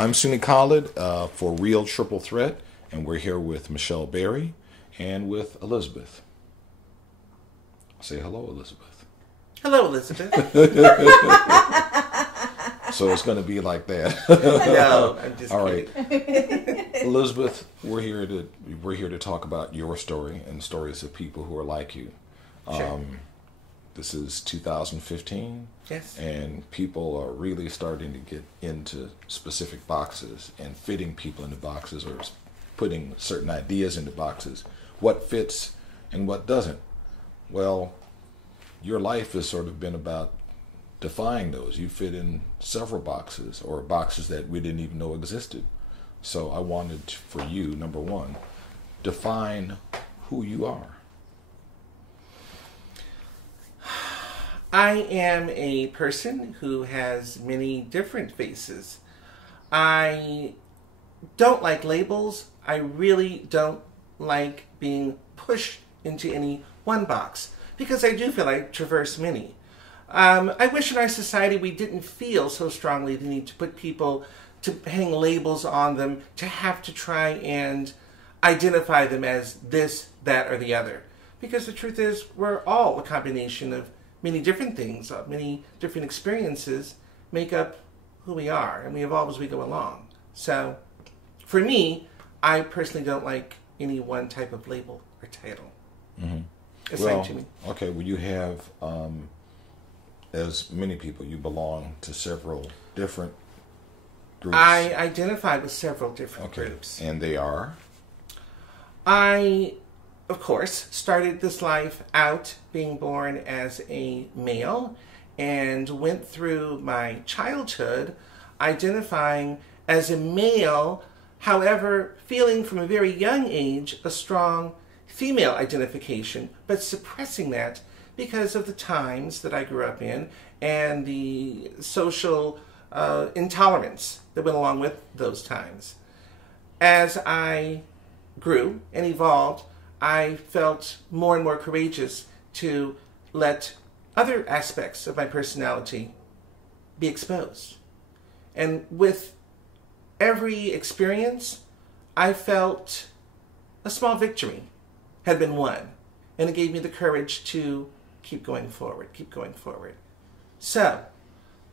I'm Sunny Khalid for Real Triple Threat, and we're here with Michelle Berry and with Elizabeth. Say hello, Elizabeth. Hello, Elizabeth. So it's going to be like that. No, I'm just All kidding. right, Elizabeth, we're here to talk about your story and stories of people who are like you. Sure. This is 2015. Yes. And people are really starting to get into specific boxes and fitting people into boxes or putting certain ideas into boxes. What fits and what doesn't. Well, your life has sort of been about defying those. You fit in several boxes or boxes that we didn't even know existed. So I wanted for you, number one, define who you are. I am a person who has many different faces. I don't like labels. I really don't like being pushed into any one box because I do feel I traverse many. I wish in our society we didn't feel so strongly the need to put people, to hang labels on them, to have to try and identify them as this, that, or the other. Because the truth is, we're all a combination of many different things, many different experiences make up who we are, and we evolve as we go along. So, for me, I personally don't like any one type of label or title assigned to me. Okay, well, you have, as many people, you belong to several different groups. I identify with several different groups. And they are? I, of course, started this life out being born as a male and went through my childhood identifying as a male, however, feeling from a very young age a strong female identification, but suppressing that because of the times that I grew up in and the social intolerance that went along with those times. As I grew and evolved, I felt more and more courageous to let other aspects of my personality be exposed. And with every experience, I felt a small victory had been won. And it gave me the courage to keep going forward. So,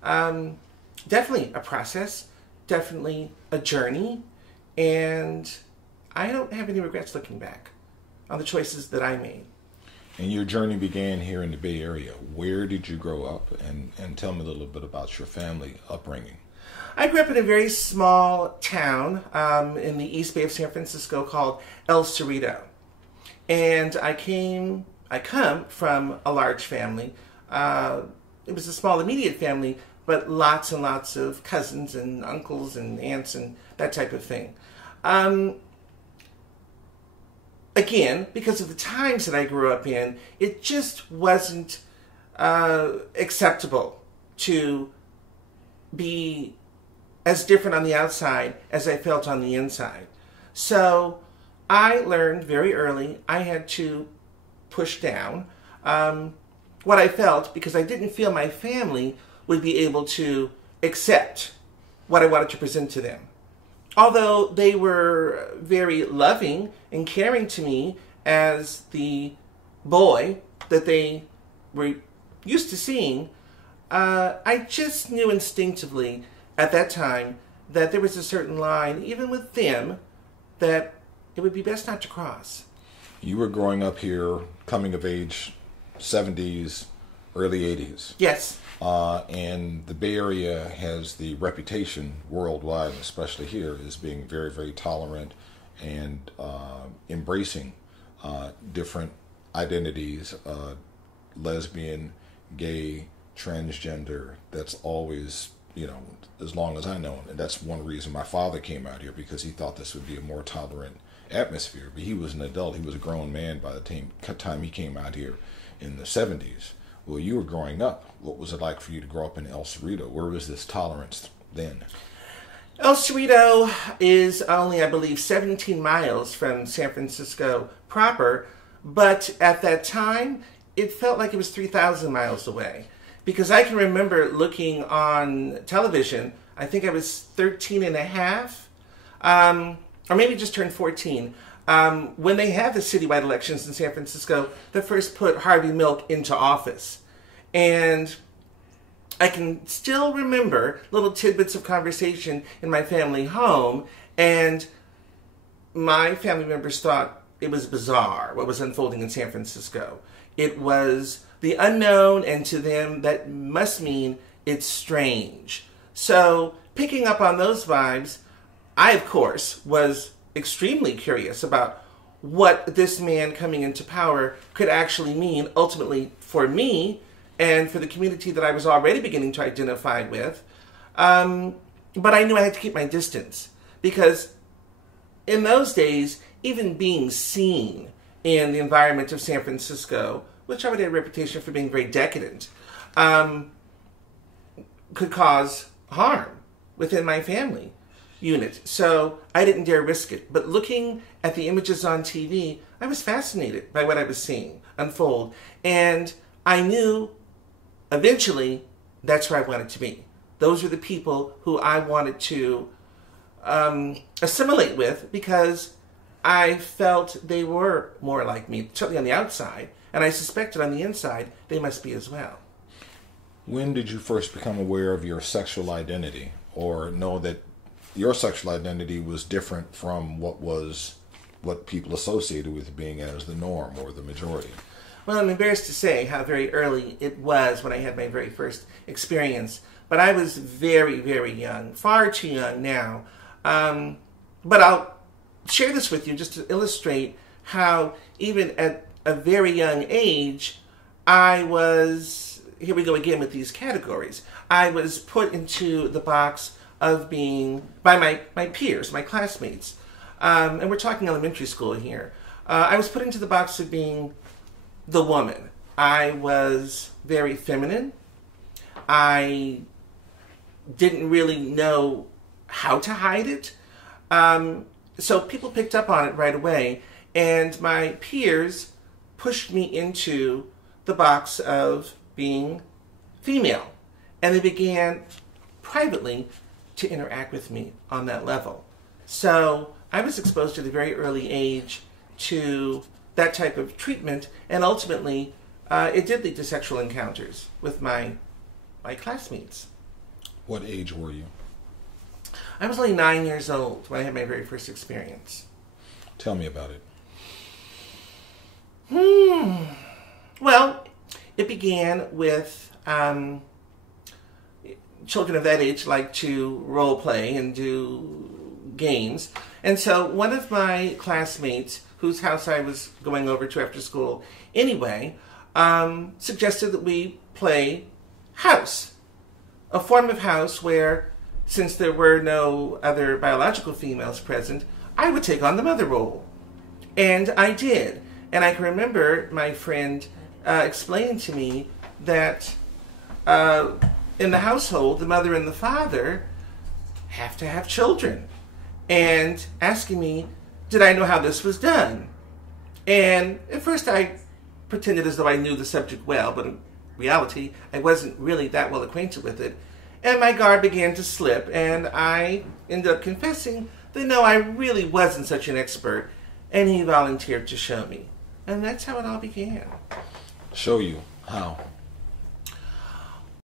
definitely a process, definitely a journey, and I don't have any regrets looking back on the choices that I made. And your journey began here in the Bay Area. Where did you grow up? And tell me a little bit about your family upbringing. I grew up in a very small town in the East Bay of San Francisco called El Cerrito. And I come from a large family. It was a small immediate family, but lots and lots of cousins and uncles and aunts and that type of thing. Again, because of the times that I grew up in, it just wasn't acceptable to be as different on the outside as I felt on the inside. So I learned very early I had to push down what I felt because I didn't feel my family would be able to accept what I wanted to present to them. Although they were very loving and caring to me as the boy that they were used to seeing, I just knew instinctively at that time that there was a certain line, even with them, that it would be best not to cross. You were growing up here, coming of age, 70s, early 80s. Yes. And the Bay Area has the reputation worldwide, especially here, as being very, very tolerant and embracing different identities, lesbian, gay, transgender. That's always, as long as I know. And that's one reason my father came out here, because he thought this would be a more tolerant atmosphere. But he was an adult. He was a grown man by the time he came out here in the 70s. Well, you were growing up. What was it like for you to grow up in El Cerrito? Where was this tolerance then? El Cerrito is only, I believe, 17 miles from San Francisco proper, but at that time, it felt like it was 3,000 miles away. Because I can remember looking on television I think I was 13 and a half, or maybe just turned 14. When they had the citywide elections in San Francisco, that first put Harvey Milk into office. And I can still remember little tidbits of conversation in my family home, and my family members thought it was bizarre what was unfolding in San Francisco. It was the unknown, and to them that must mean it's strange. So, picking up on those vibes, I, of course, was extremely curious about what this man coming into power could actually mean ultimately for me and for the community that I was already beginning to identify with. But I knew I had to keep my distance, because in those days, even being seen in the environment of San Francisco, which I would have a reputation for being very decadent, could cause harm within my family unit. So I didn't dare risk it. But looking at the images on TV, I was fascinated by what I was seeing unfold. And I knew eventually that's where I wanted to be. Those were the people who I wanted to assimilate with, because I felt they were more like me, certainly on the outside, and I suspected on the inside they must be as well. When did you first become aware of your sexual identity, or know that your sexual identity was different from what people associated with being as the norm or the majority? Well, I'm embarrassed to say how very early it was when I had my very first experience, but I was very, very young, far too young now. But I'll share this with you just to illustrate how even at a very young age, I was, here we go again with these categories, I was put into the box of being, by my peers, my classmates, and we're talking elementary school here, I was put into the box of being the woman. I was very feminine. I didn't really know how to hide it. So people picked up on it right away, and my peers pushed me into the box of being female. And they began privately to interact with me on that level. So I was exposed at a very early age to that type of treatment, and ultimately it did lead to sexual encounters with my classmates. What age were you? I was only 9 years old when I had my very first experience. Tell me about it. Well, it began with children of that age like to role play and do games. And so one of my classmates, whose house I was going over to after school anyway, suggested that we play house. A form of house where, since there were no other biological females present, I would take on the mother role. And I did. And I can remember my friend explaining to me that in the household, the mother and the father have to have children. And asking me, did I know how this was done? And at first I pretended as though I knew the subject well, but in reality, I wasn't really that well acquainted with it. And my guard began to slip, and I ended up confessing that no, I really wasn't such an expert, and he volunteered to show me. And that's how it all began. Show you? How?